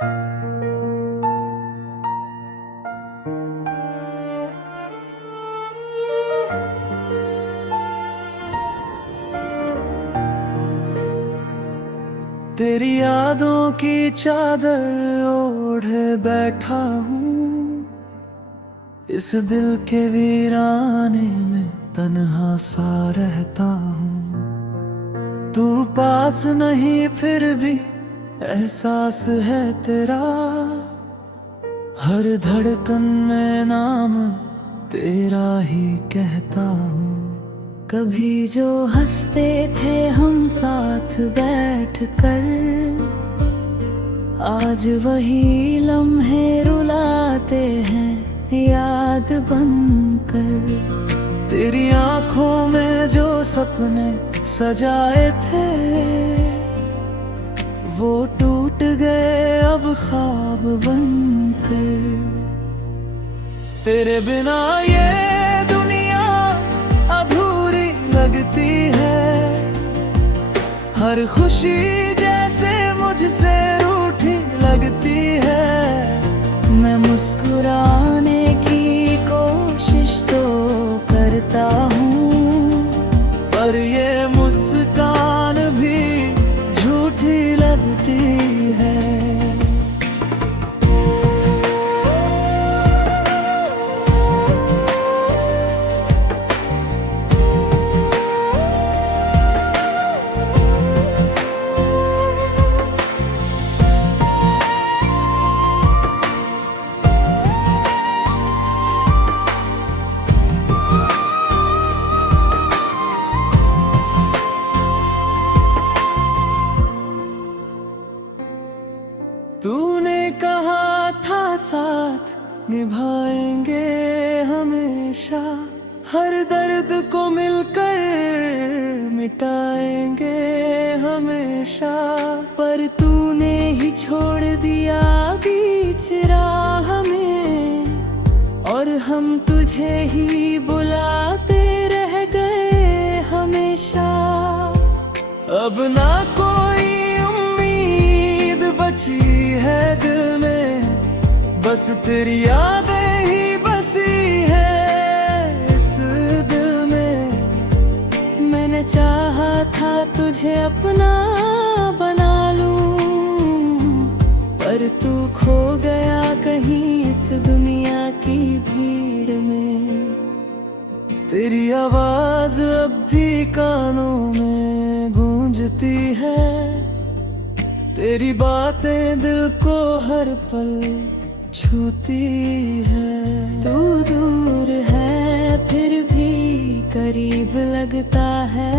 तेरी यादों की चादर ओढ़े बैठा हूँ, इस दिल के वीराने में तन्हा सा रहता हूँ। तू पास नहीं फिर भी एहसास है तेरा, हर धड़कन में नाम तेरा ही कहता हूँ। कभी जो हंसते थे हम साथ बैठकर, आज वही लम्हे रुलाते हैं याद बनकर। तेरी आंखों में जो सपने सजाए थे, वो टूट गए अब ख्वाब बनकर। तेरे बिना ये दुनिया अधूरी लगती है, हर खुशी जैसे मुझसे रूठी लगती है। मैं मुस्कुराने की कोशिश तो करता हूँ, पर ये मुस्कान भी झूठी लगती है। तूने कहा था साथ निभाएंगे हमेशा, हर दर्द को मिलकर मिटाएंगे हमेशा। पर तूने ही छोड़ दिया बीच राह में, और हम तुझे ही बुलाते रह गए हमेशा। अब ना कोई उम्मीद बची है दिल में, बस तेरी यादें ही बसी है इस दिल में। मैंने चाहा था तुझे अपना बना लूं, पर तू खो गया कहीं इस दुनिया की भीड़ में। तेरी आवाज अब भी कानों में गूंजती है, तेरी बातें दिल को हर पल छूती है। तू दूर है फिर भी करीब लगता है,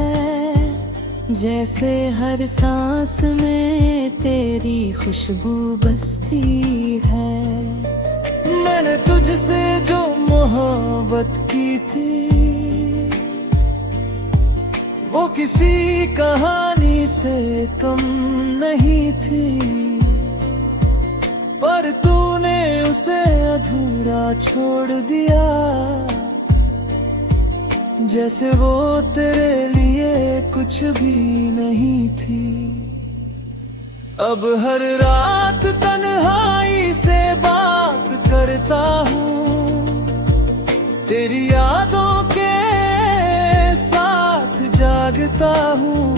जैसे हर सांस में तेरी खुशबू बसती है। मैंने तुझसे जो मोहब्बत की थी, वो किसी कहानी से कम नहीं थी, पर तूने उसे अधूरा छोड़ दिया, जैसे वो तेरे लिए कुछ भी नहीं थी। अब हर रात तन्हाई से बात करता हूँ, तेरी यादों के साथ जागता हूँ।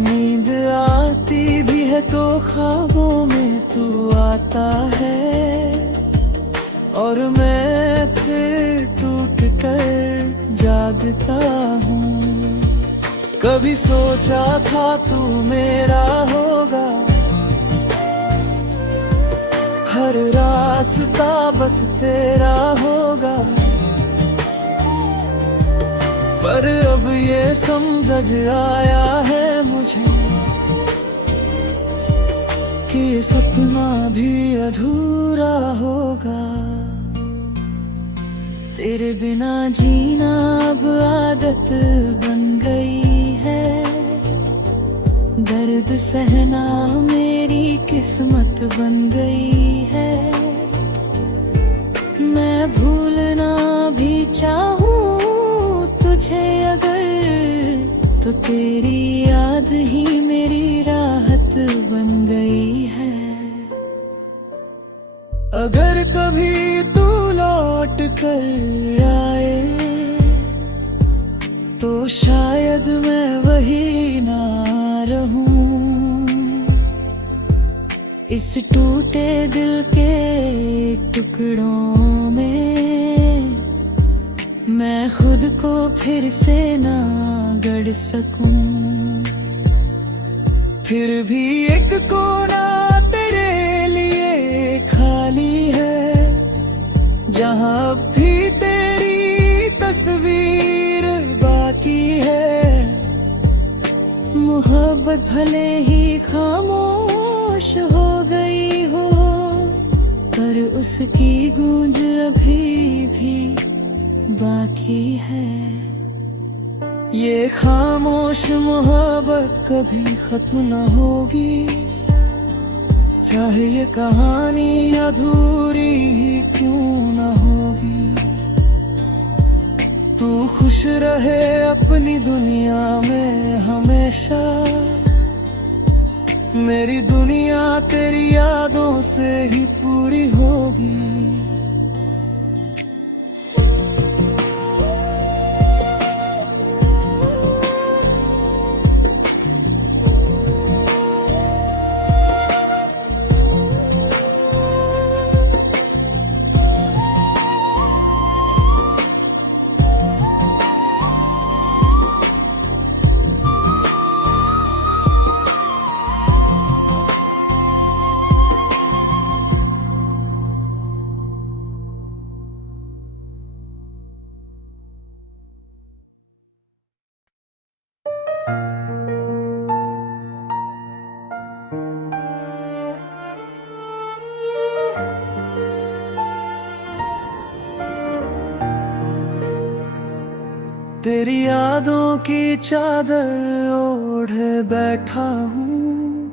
नींद आती भी है तो ख्वाबों में तू आता है, और मैं फिर टूट कर जागता हूँ। कभी सोचा था तू मेरा होगा, हर रास्ता बस तेरा होगा, पर अब ये समझ आया है मुझे कि ये सपना भी अधूरा होगा। तेरे बिना जीना अब आदत बन गई है, दर्द सहना मेरी किस्मत बन गई है। मैं भूलना भी चाहूँ तुझे अगर, तो तेरी याद ही मेरी राहत बन गई है। कभी तू लौट कर आए तो शायद मैं वही ना रहूं। इस टूटे दिल के टुकड़ों में मैं खुद को फिर से ना गढ़ सकूं। फिर भी एक कोना तेरे लिए खाली है, जहां भी तेरी तस्वीर बाकी है। मोहब्बत भले ही खामोश हो गई हो, पर उसकी गूंज अभी भी बाकी है। ये खामोश मोहब्बत कभी खत्म न होगी, चाहे ये कहानी अधूरी ही क्यों न होगी। तू खुश रहे अपनी दुनिया में हमेशा, मेरी दुनिया तेरी यादों से ही पूरी होगी। तेरी यादों की चादर ओढ़े बैठा हूँ,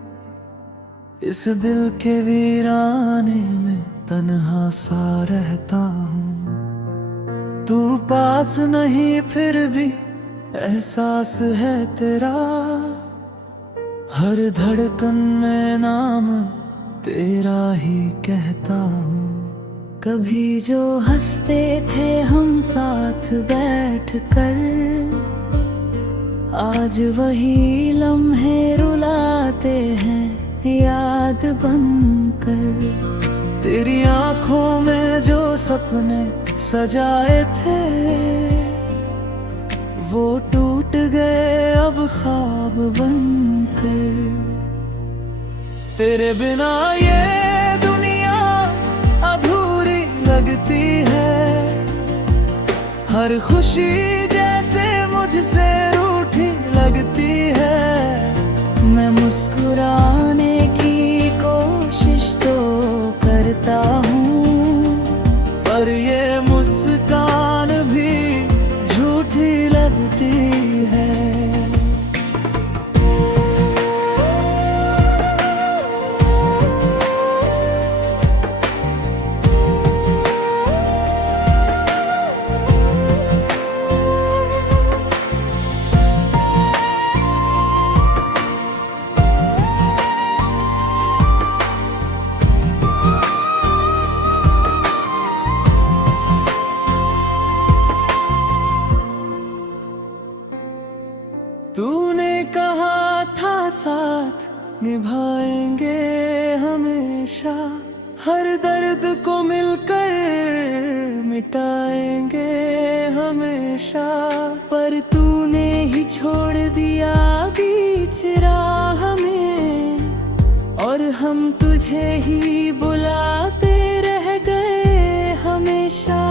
इस दिल के वीराने में तन्हा सा रहता हूँ। तू पास नहीं फिर भी एहसास है तेरा, हर धड़कन में नाम तेरा ही कहता हूँ। कभी जो हंसते थे हम साथ बैठकर, आज वही लम्हे रुलाते हैं याद बनकर। तेरी आंखों में जो सपने सजाए थे, वो टूट गए अब ख्वाब बनकर। तेरे बिना ये दुनिया अधूरी लगती है, हर खुशी जैसे मुझसे रूठी लगती है। मैं मुस्कुराने की कोशिश तो करता हूँ, पर ये मुस्कान भी झूठी लगती है। तूने कहा था साथ निभाएंगे हमेशा, हर दर्द को मिलकर मिटाएंगे हमेशा। पर तूने ही छोड़ दिया बीच राह में, और हम तुझे ही बुलाते रह गए हमेशा।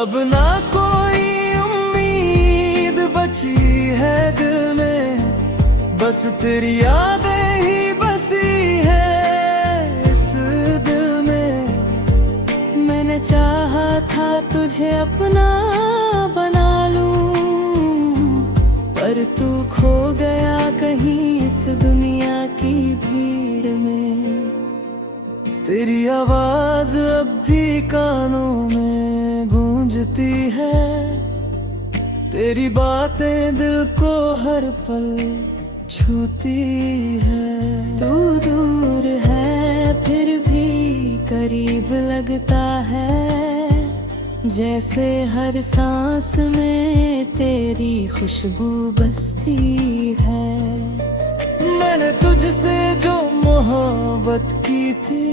अब ना कोई उम्मीद बची है दिल में, बस तेरी यादें ही बसी है इस दिल में। मैंने चाहा था तुझे अपना बना लूं, पर तू खो गया कहीं इस दुनिया की भीड़ में। तेरी आवाज अब भी कानों में गूंजती है, तेरी बातें दिल को हर पल छूती है। तू दूर है फिर भी करीब लगता है, जैसे हर सांस में तेरी खुशबू बसती है। मैंने तुझसे जो मोहब्बत की थी,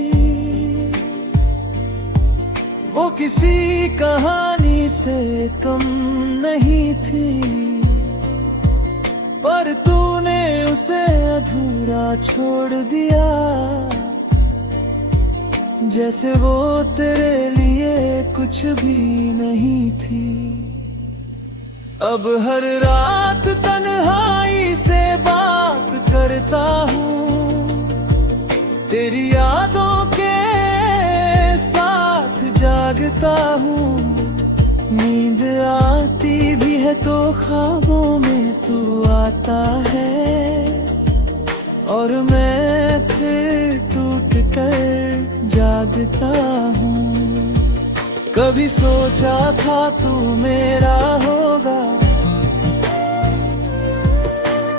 वो किसी कहानी से कम नहीं थी, पर तूने उसे अधूरा छोड़ दिया, जैसे वो तेरे लिए कुछ भी नहीं थी। अब हर रात तन्हाई से बात करता हूँ, तेरी यादों के साथ जागता हूँ। नींद आती भी है तो ख्वाबों में तू आता है, और मैं फिर टूट कर जागता हूँ। कभी सोचा था तू मेरा होगा,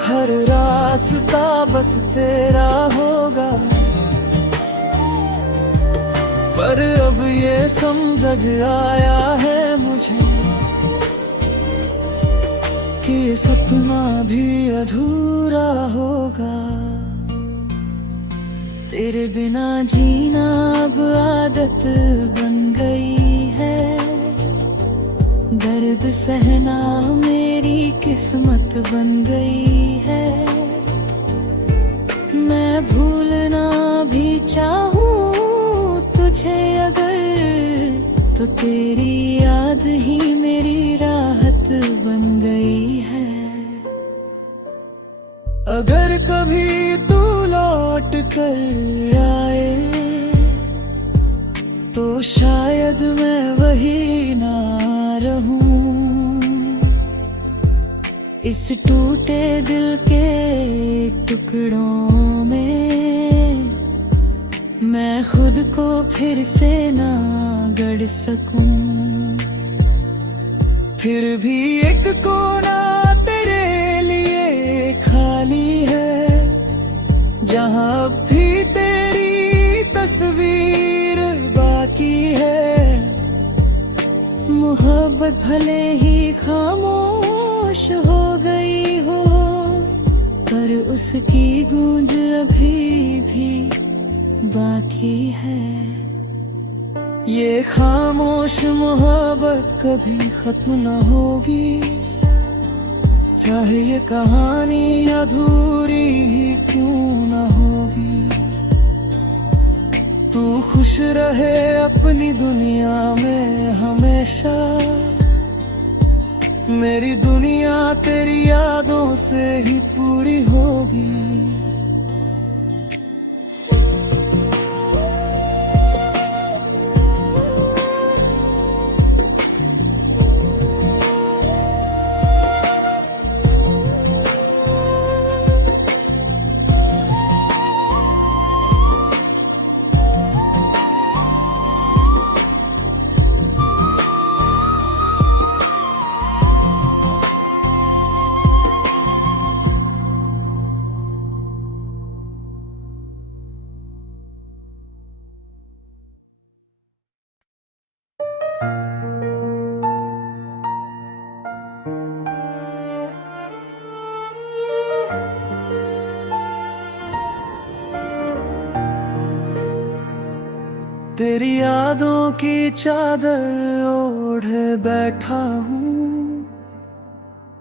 हर रास्ता बस तेरा होगा, पर अब ये समझ आया है मुझे कि ये सपना भी अधूरा होगा। तेरे बिना जीना अब आदत बन गई है, दर्द सहना मेरी किस्मत बन गई है। मैं भूलना भी चाहूँ तुझे अगर, तो तेरी याद ही मेरी राहत बन गई है। अगर कभी तू लौट कर आए, तो शायद मैं वही ना रहूं। इस टूटे दिल के टुकड़ों में मैं खुद को फिर से ना गढ़ सकूं। फिर भी एक कोना तेरे लिए खाली है, जहां अब भी तेरी तस्वीर बाकी है। मोहब्बत भले ही खामोश हो गई हो, पर उसकी गूंज अभी भी बाकी है। ये खामोश मोहब्बत कभी खत्म न होगी, चाहे ये कहानी अधूरी ही क्यों न होगी। तू खुश रहे अपनी दुनिया में हमेशा, मेरी दुनिया तेरी यादों से ही पूरी होगी। तेरी यादों की चादर ओढ़े बैठा हूँ,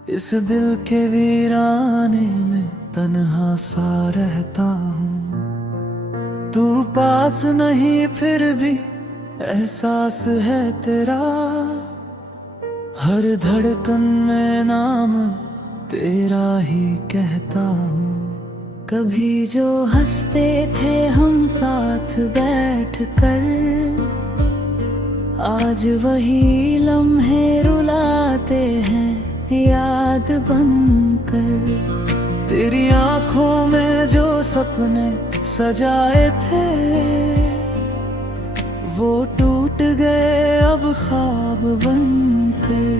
इस दिल के वीराने में तन्हा सा रहता हूँ। तू पास नहीं फिर भी एहसास है तेरा, हर धड़कन में नाम तेरा ही कहता हूँ। कभी जो हंसते थे हम साथ बैठ कर, आज वही लम्हे रुलाते हैं याद बनकर। तेरी आंखों में जो सपने सजाए थे, वो टूट गए अब ख्वाब बनकर।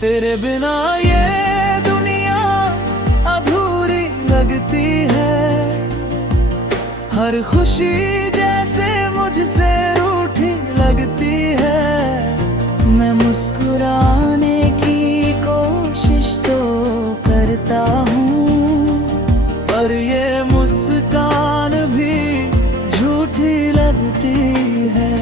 तेरे बिना ये दुनिया अधूरी लगती है, हर खुशी जैसे तुझसे रूठी लगती है। मैं मुस्कुराने की कोशिश तो करता हूँ, पर ये मुस्कान भी झूठी लगती है।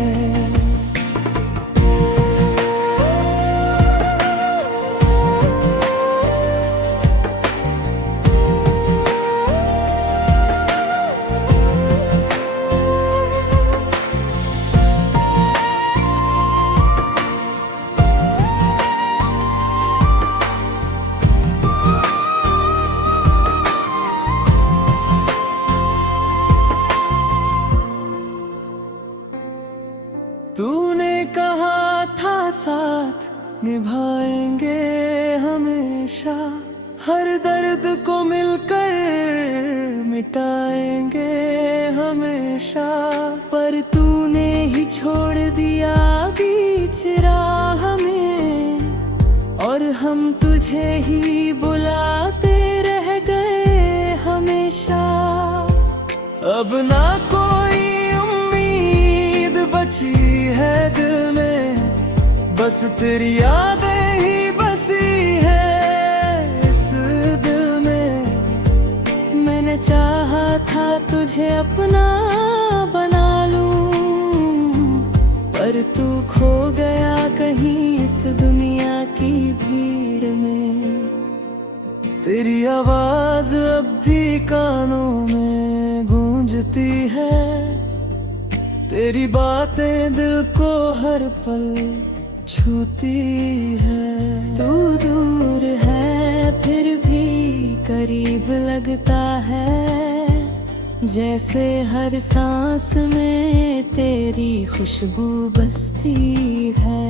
तूने कहा था साथ निभाएंगे हमेशा, हर दर्द को मिलकर मिटाएंगे हमेशा। पर तूने ही छोड़ दिया बीच राह में, और हम तुझे ही बुलाते रह गए हमेशा। अब ना कोई उम्मीद बची है दिल में, बस तेरी यादें ही बसी है इस दिल में। मैंने चाहा था तुझे अपना बना लूं, पर तू खो गया कहीं इस दुनिया की भीड़ में। तेरी आवाज अब भी कानों में गूंजती है, तेरी बातें दिल को हर पल छूती है। तू दूर है फिर भी करीब लगता है, जैसे हर सांस में तेरी खुशबू बसती है।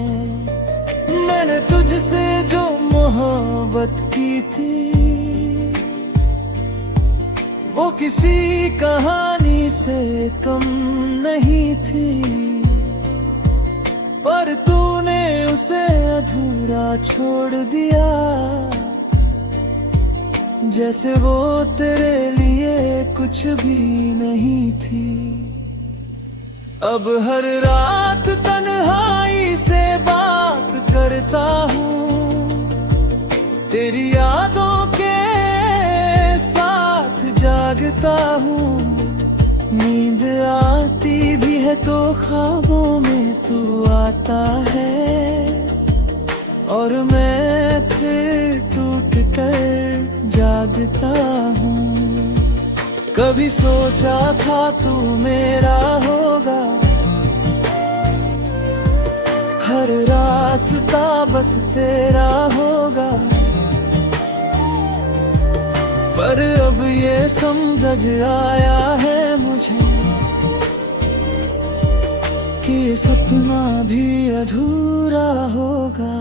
मैंने तुझसे जो मोहब्बत की थी, वो किसी कहानी से कम नहीं थी, पर तूने उसे अधूरा छोड़ दिया, जैसे वो तेरे लिए कुछ भी नहीं थी। अब हर रात तन्हाई से बात करता हूँ, तेरी यादों के साथ जागता हूँ। नींद आती भी है तो ख्वाबों में तू आता है, और मैं फिर टूट कर जागता हूँ। कभी सोचा था तू मेरा होगा, हर रास्ता बस तेरा होगा, पर अब ये समझ आया है मुझे कि ये सपना भी अधूरा होगा।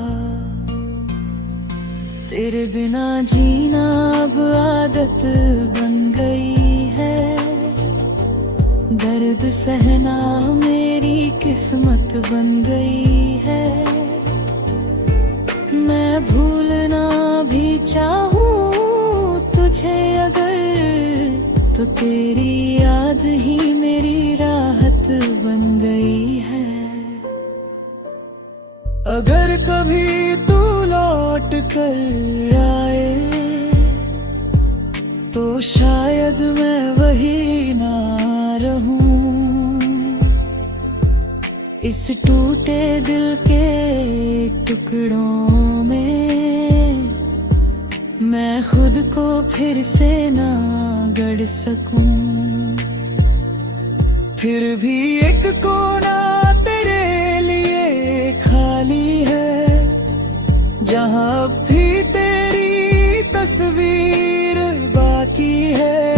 तेरे बिना जीना अब आदत बन गई है, दर्द सहना मेरी किस्मत बन गई है। मैं भूलना भी चाहूँ तुझे अगर, तो तेरी याद ही मेरी राहत बन गई है। अगर कभी तू लौट कर आए, तो शायद मैं वही ना रहूं। इस टूटे दिल के टुकड़ों में मैं खुद को फिर से ना गढ़ सकूं। फिर भी एक कोना तेरे लिए खाली है, जहाँ अब भी तेरी तस्वीर बाकी है।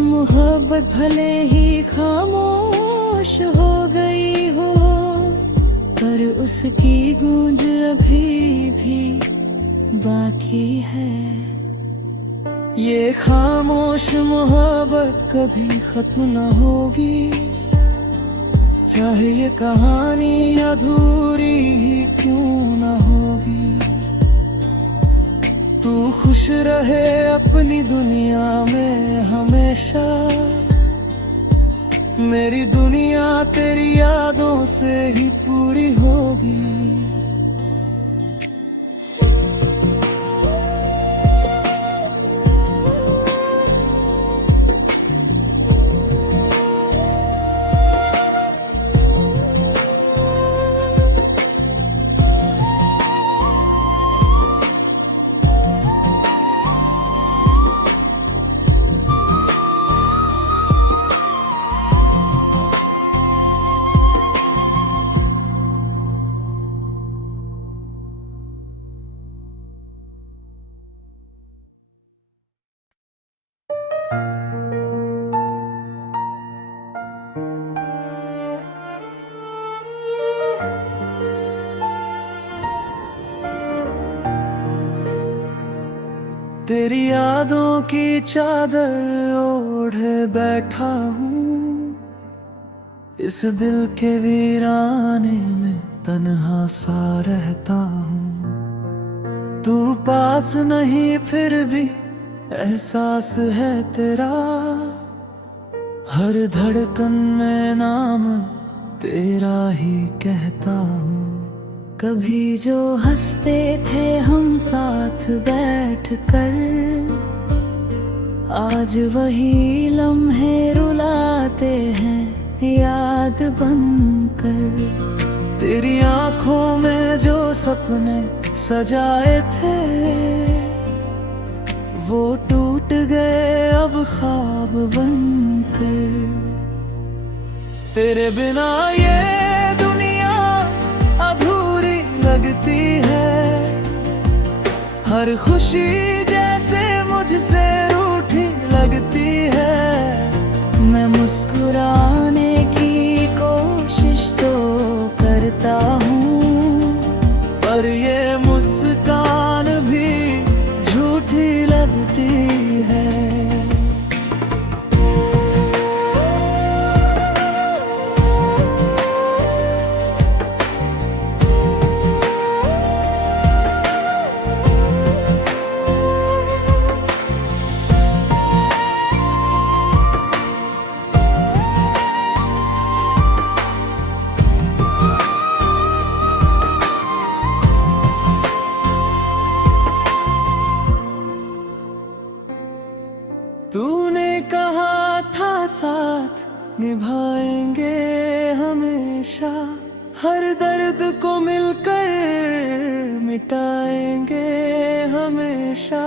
मोहब्बत भले ही खामोश हो गई हो, पर उसकी गूंज अभी भी बाकी है। ये खामोश मोहब्बत कभी खत्म न होगी, चाहे ये कहानी अधूरी ही क्यों न होगी। तू खुश रहे अपनी दुनिया में हमेशा, मेरी दुनिया तेरी यादों से ही पूरी होगी। तेरी यादों की चादर ओढ़े बैठा हूँ, इस दिल के वीराने में तन्हा सा रहता हूँ। तू पास नहीं फिर भी एहसास है तेरा, हर धड़कन में नाम तेरा ही कहता हूँ। कभी जो हंसते थे हम साथ बैठकर, आज वही लम्हे रुलाते हैं याद बनकर। तेरी आंखों में जो सपने सजाए थे, वो टूट गए अब ख्वाब बनकर। तेरे बिना ये दुनिया अधूरी लगती है, हर खुशी जैसे मुझसे रूठी लगती है। मैं मुस्कुराने की कोशिश तो करता हूँ, पर ये मुस्कान भी झूठी लगती है। तूने कहा था साथ निभाएंगे हमेशा, हर दर्द को मिलकर मिटाएंगे हमेशा।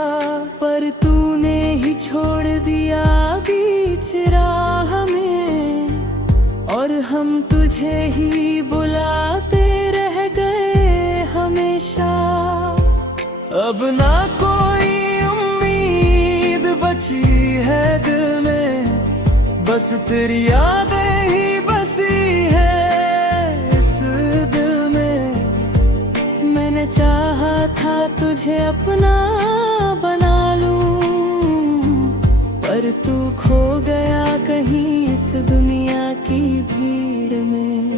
पर तूने ही छोड़ दिया बीच राह में, और हम तुझे ही बुलाते रह गए हमेशा। अब ना कोई उम्मीद बची है दिल में, बस तेरी यादें ही बसी है इस दिल में। मैंने चाहा था तुझे अपना बना लूं, पर तू खो गया कहीं इस दुनिया की भीड़ में।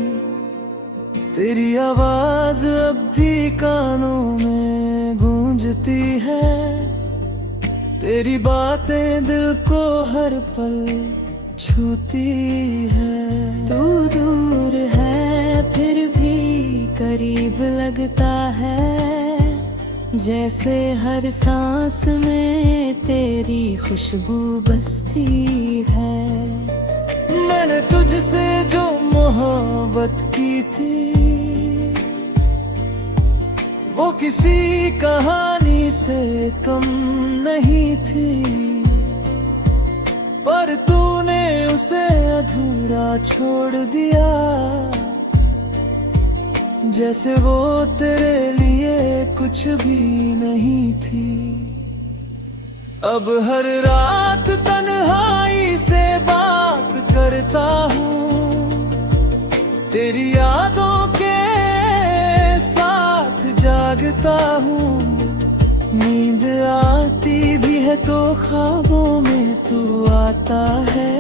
तेरी आवाज अब भी कानों में गूंजती है, तेरी बातें दिल को हर पल छूती है। तू दूर है फिर भी करीब लगता है, जैसे हर सांस में तेरी खुशबू बसती है। मैंने तुझसे जो मोहब्बत की थी, वो किसी कहानी से कम नहीं थी, पर तूने उसे अधूरा छोड़ दिया, जैसे वो तेरे लिए कुछ भी नहीं थी। अब हर रात तन्हाई से बात करता हूँ, तेरी यादों के साथ जागता हूँ। नींद आती भी है तो ख्वाबों में तू आता है,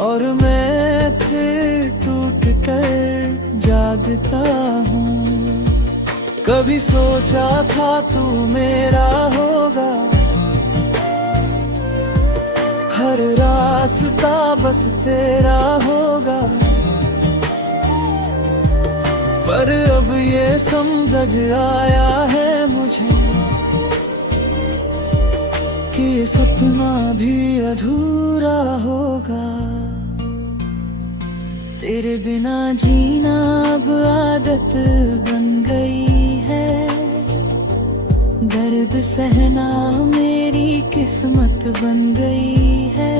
और मैं फिर टूट कर जागता हूँ। कभी सोचा था तू मेरा होगा, हर रात रास्ता बस तेरा होगा। पर अब ये समझ आया है मुझे कि ये सपना भी अधूरा होगा। तेरे बिना जीना अब आदत बन गई है, दर्द सहना मेरी किस्मत बन गई है।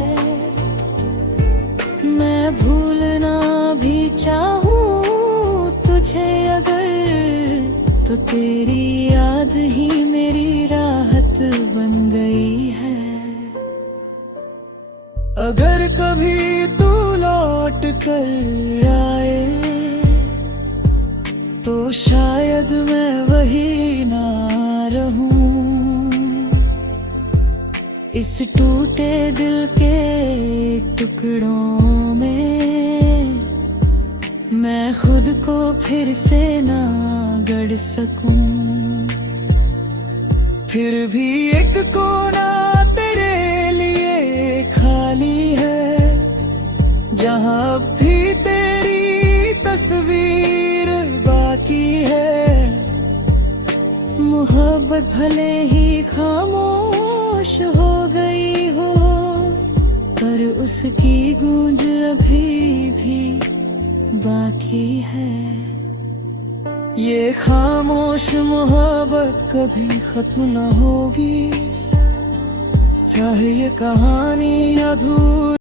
मैं भूलना भी चाहूँ तुझे अगर, तो तेरी याद ही मेरी राहत बन गई है। अगर कभी तू लौट कर आए तो शायद मैं वही ना रहूं। इस टूटे दिल के टुकड़ों में मैं खुद को फिर से ना गढ़ सकूं। फिर भी एक कोना तेरे लिए खाली है, जहां अब भी तेरी तस्वीर बाकी है। मोहब्बत भले ही खामोश हो गई हो, पर उसकी गूंज अभी भी बाकी है। ये खामोश मोहब्बत कभी खत्म न होगी, चाहे ये कहानी अधूरी